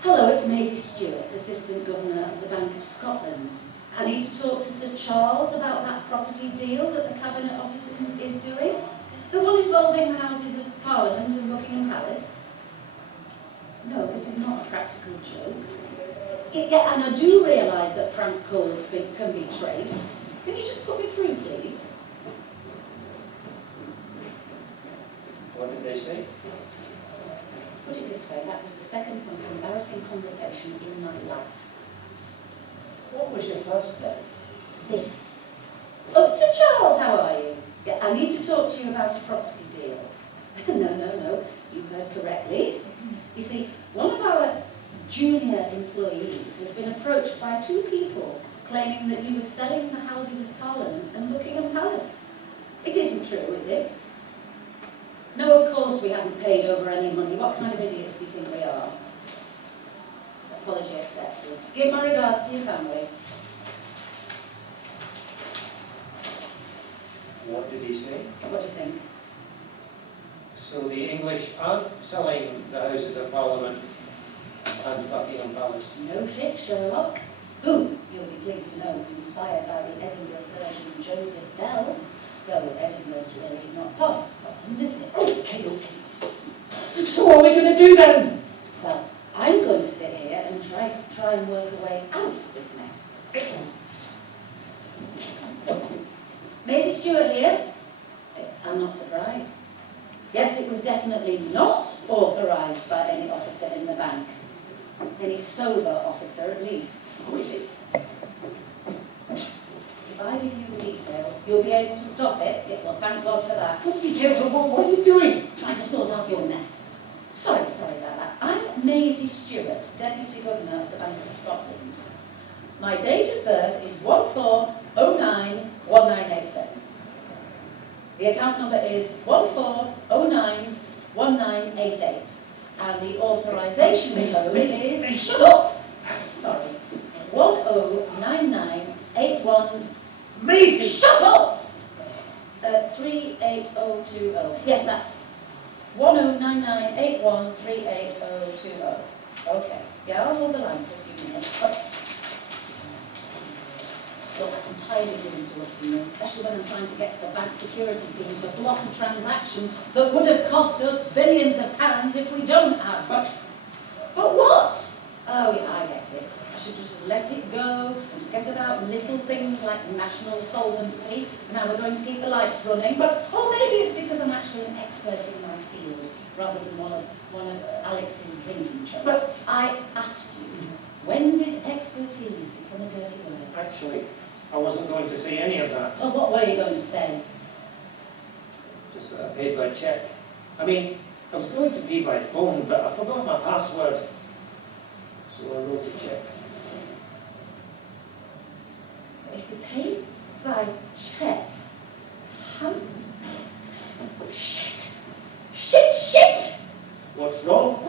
Hello, it's Maisie Stewart, Assistant Governor of the Bank of Scotland. I need to talk to Sir Charles about that property deal that the Cabinet Office is doing. The one involving the Houses of Parliament and Buckingham Palace. No, this is not a practical joke. Yeah, and I do realise that prank calls can be traced. Can you just put me through, please? What did they say? Put it this way, that was the second most embarrassing conversation in my life. What was your first then? This. Oh, Sir Charles, how are you? Yeah, I need to talk to you about a property deal. No, you heard correctly. You see, one of our junior employees has been approached by 2 people claiming that you were selling the Houses of Parliament and Buckingham Palace. It isn't true, is it? No, of course we haven't paid over any money. What kind of idiots do you think we are? Apology accepted. Give my regards to your family. What did he say? What do you think? So the English aren't selling the Houses of Parliament and Buckingham Palace? No shit, Sherlock. Who, you'll be pleased to know, was inspired by the Edinburgh surgeon Joseph Bell, though Edinburgh's really not part of Scotland, is it? Okay. So what are we going to do then? Well, I'm going to sit here and try and work a way out of this mess. Maisie Stewart here. I'm not surprised. Yes, it was definitely not authorised by any officer in the bank. Any sober officer, at least. Who is it? If I give you the details, you'll be able to stop it. Yeah, well, thank God for that. What details of what are you doing? Trying to sort out your mess. Sorry about that. I'm Maisie Stewart, Deputy Governor of the Bank of Scotland. My date of birth is 14091987. The account number is 14091988. And the authorisation code is... Shut up! Sorry. 109981... Maisie! Shut up! 38020. Yes, that's 1099813820. Okay. Yeah, I'll hold the line for a few minutes. Look, I'm tired of you interrupting me, especially when I'm trying to get to the bank security team to block a transaction that would have cost us billions of pounds if we don't have. But what? Oh yeah, I get it. I should just let it go and forget about little things like national solvency. Now we're going to keep the lights running. But maybe it's because I'm actually an expert in my field rather than one of Alex's drinking chums. But I ask you, when did expertise become a dirty word? actually, I wasn't going to say any of that. Oh, what were you going to say? Just that I paid by cheque. I mean, I was going to pay by phone, but I forgot my password. So I wrote a cheque. If you pay by cheque, how do... Shit! What's wrong?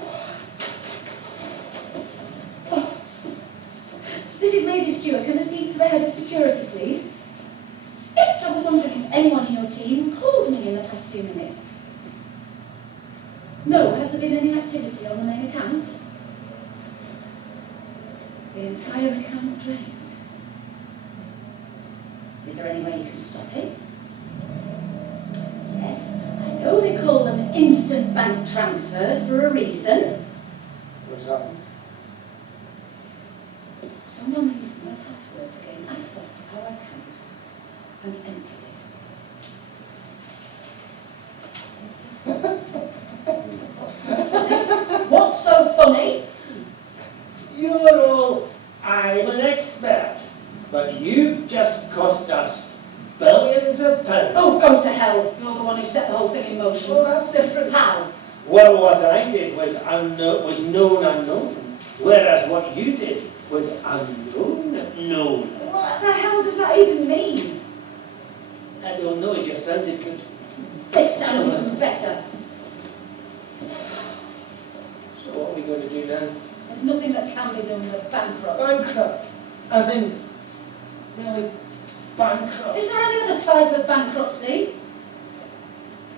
This is Maisie Stewart. Can I speak to to the head of security, please. Yes, I was wondering if anyone in your team called me in the past few minutes. No, has there been any activity on the main account? The entire account drained. Is there any way you can stop it? Yes, I know they call them instant bank transfers for a reason. What's happened? Someone used my password to gain access to our account and emptied it. What's so funny? What's so funny? You're all, I'm an expert, but you've just cost us billions of pounds. Oh, go to hell. You're the one who set the whole thing in motion. Well, that's different. How? Well, what I did was known unknown, whereas what you did was unknown known. What the hell does that even mean? I don't know, it just sounded good. This sounds even better. So what are we going to do now? There's nothing that can be done with bankrupt. Bankrupt? As in, really bankrupt? Is there any other type of bankruptcy?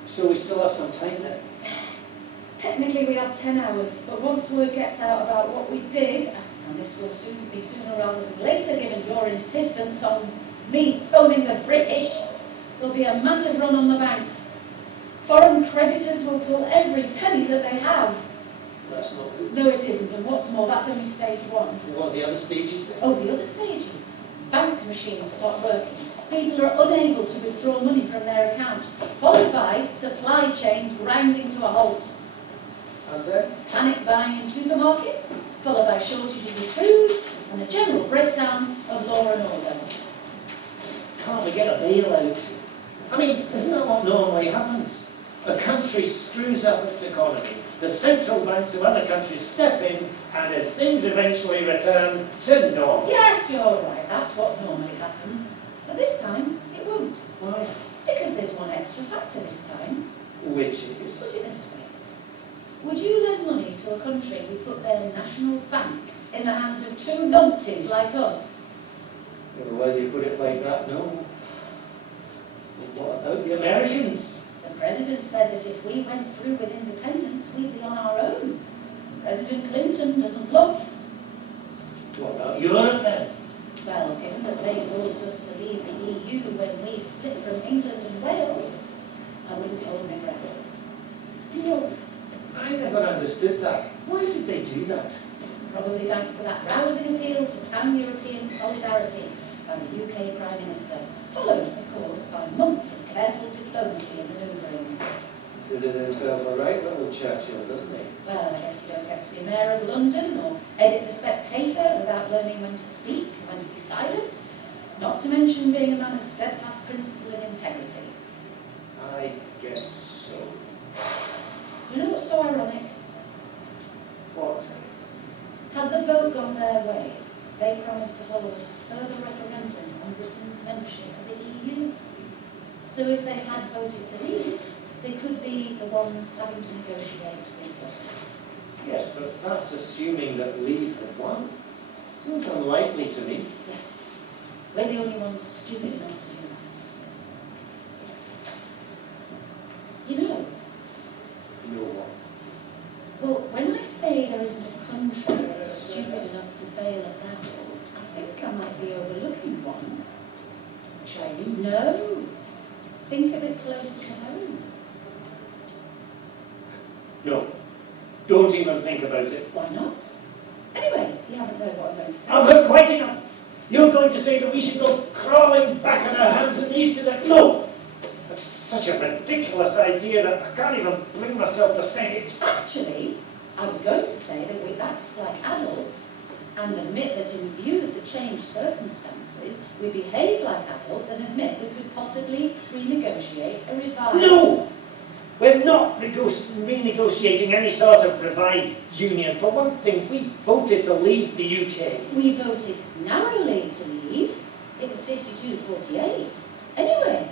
So we still have some time then? Technically we have 10 hours, but once word gets out about what we did, and this will soon be sooner rather than later given your insistence on me phoning the British, there'll be a massive run on the banks. Foreign creditors will pull every penny that they have. That's not good. No, it isn't, and what's more, that's only stage one. What are the other stages then? Oh, the other stages. Bank machines stop working. People are unable to withdraw money from their account, followed by supply chains grinding to a halt. And then? Panic buying in supermarkets, followed by shortages of food, and a general breakdown of law and order. Can't we get a bailout? I mean, isn't that what normally happens? A country screws up its economy. The central banks of other countries step in, and if things eventually return to normal. Yes, you're right, that's what normally happens. But this time, it won't. Why? Because there's one extra factor this time. Which Put is? it this way. Would you lend money to a country who put their national bank in the hands of two numpties like us? Well, why do you put it like that? No. But what about the Americans? The President said that if we went through with independence, we'd be on our own. President Clinton doesn't bluff. What about Europe then? Well, given that they forced us to leave the EU when we split from England and Wales, I wouldn't hold my breath. You know, I never understood that. Why did they do that? Probably thanks to that rousing appeal to pan-European solidarity by the UK Prime Minister, followed, of course, by months of careful diplomacy and manoeuvring. Considered himself a right little Churchill, doesn't he? Well, I guess you don't get to be Mayor of London or edit The Spectator without learning when to speak and when to be silent, not to mention being a man of steadfast principle and integrity. I guess so. You know what's so ironic? What? Had the vote gone their way, they promised to hold a further referendum on Britain's membership of the EU. So if they had voted to leave, they could be the ones having to negotiate with Brussels. Yes, but that's assuming that Leave had won. Seems unlikely to me. Yes, we're the only ones stupid enough to do that. You know, No one. well, when I say there isn't a country that is stupid enough to bail us out, I think I might be overlooking one. Chinese? No, think a bit closer to home. No. Don't even think about it. Why not? Anyway, you haven't heard what I'm going to say. I've heard quite enough. You're going to say that we should go crawling back on our hands and knees to the... No! That's such a ridiculous idea that I can't even bring myself to say it. Actually, I was going to say that we act like adults and admit that in view of the changed circumstances, we behave like adults and admit we could possibly renegotiate a revised... No! We're not renegotiating any sort of revised union. For one thing, we voted to leave the UK. We voted narrowly to leave. It was 52-48. Anyway,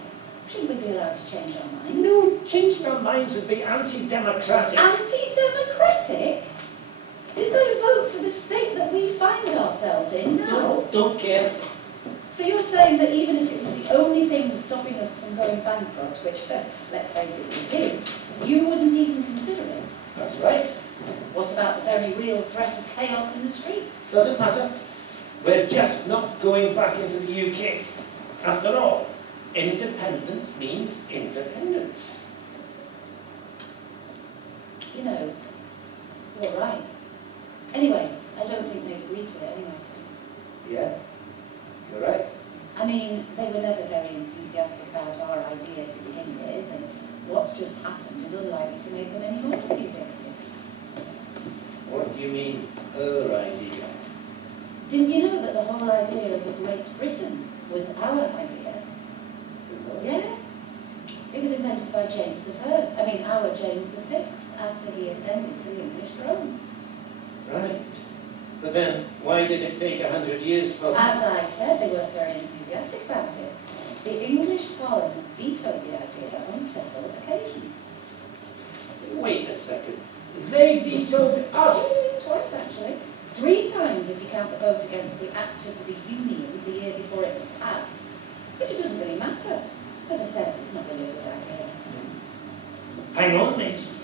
shouldn't we be allowed to change our minds? No, changing our minds would be anti-democratic. Anti-democratic? Did they vote for the state that we find ourselves in now? No, don't care. So you're saying that even if it was the only thing stopping us from going bankrupt, which, let's face it, it is, you wouldn't even consider it? That's right. What about the very real threat of chaos in the streets? Doesn't matter. We're just not going back into the UK. After all, independence means independence. You know, you're right. Anyway, I don't think they'd agree to it anyway. Yeah, you're right. I mean, they were never very enthusiastic about our idea to begin with, and what's just happened is unlikely to make them any more enthusiastic. What do you mean, her idea? Didn't you know that the whole idea of a Great Britain was our idea? Yes. It was invented by James I. I mean, our James VI, after he ascended to the English throne. Right. But then, why did it take 100 years for... As I said, they weren't very enthusiastic about it. The English Parliament vetoed the idea on several occasions. Wait a second. They vetoed us! Twice, actually. 3 times if you count the vote against the Act of the Union the year before it was passed. But it doesn't really matter. As I said, it's not really a good idea. Hang on, Maisie.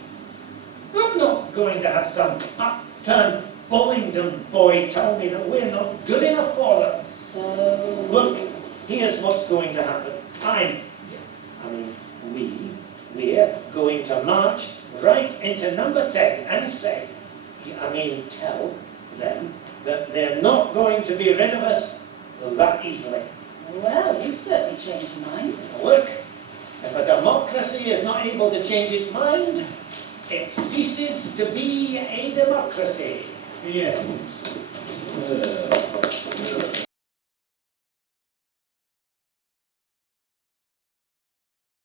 I'm not going to have some upturned Bullingdon boy tell me that we're not good enough for them. So... Look, here's what's going to happen. We're going to march right into number 10 and say, tell them that they're not going to be rid of us that easily. Well, you've certainly changed your mind. Look, if a democracy is not able to change its mind, it ceases to be a democracy. Yeah.